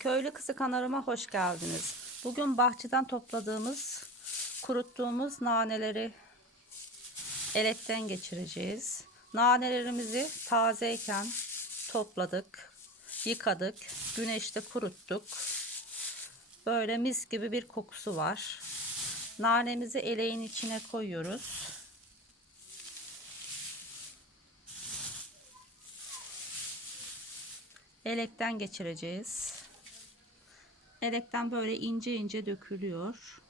Köylü Kızı kanalıma hoş geldiniz. Bugün bahçeden topladığımız, kuruttuğumuz naneleri elekten geçireceğiz. Nanelerimizi tazeyken topladık, yıkadık, güneşte kuruttuk. Böyle mis gibi bir kokusu var. Nanemizi eleğin içine koyuyoruz. Elekten geçireceğiz. Elekten böyle ince ince dökülüyor.